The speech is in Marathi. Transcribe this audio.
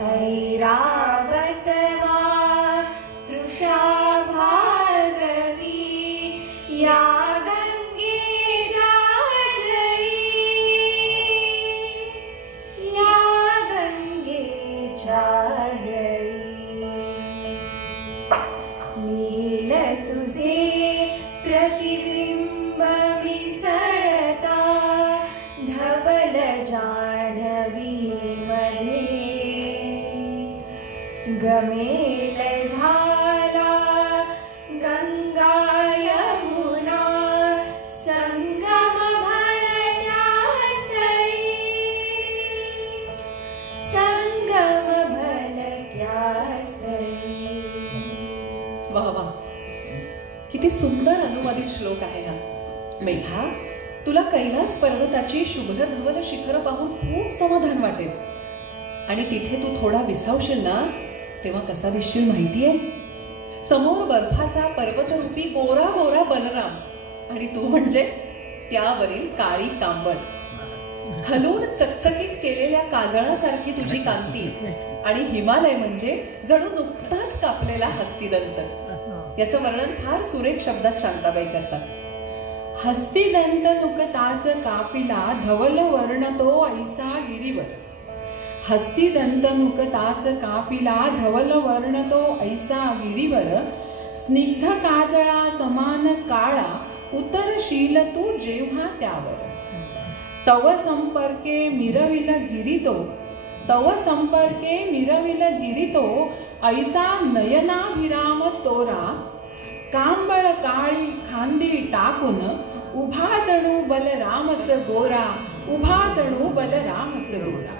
ऐरावत वा तृषा भार्गवी या गंगेच्या जयी, या गंगेच्या जयी। नील तुझे प्रतिबिंब मिसळता धवल जान्हवी मध्ये, गमेल झाला गंगा यमुना संगम भलत्या स्थळी, संगम भलत्या स्थळी। वाह वाह, किती सुंदर अनुवादित श्लोक आहे हा। मेघा, तुला कैलास पर्वताची शुभ्र धवल शिखर पाहून खूप समाधान वाटेल आणि तिथे तू थोडा विसावशील ना तेव्हा कसा दिसशील माहितीये? समोर बर्फाचा पर्वतरूपी गोरा गोरा बलराम आणि तू म्हणजे त्यावरील काळी कांबळ, खालून चकचकीत केलेल्या काजळासारखी तुझी कांती आणि हिमालय म्हणजे जणू नुकताच कापलेला हस्तिदंत। याचं वर्णन फार सुरेख शब्दात शांताबाई करतात। हस्तिदंत नुकताच कापिला धवल वर्ण तो ऐसा गिरीवर, हस्तिदंत नुकताच कापिला धवल वर्ण तो ऐसा गिरीवर, स्निग्ध काजळा समान काळा उतरशील तू जेव्हा त्यावर, तव संपर्के मिरविल गिरितो, तव संपर्के मिरविल गिरितो ऐसा नयनाभिराम तोरा, कांबळ काळी खांदी टाकून उभा जणू बलरामच गोरा, उभा जणू बलरामच गोरा।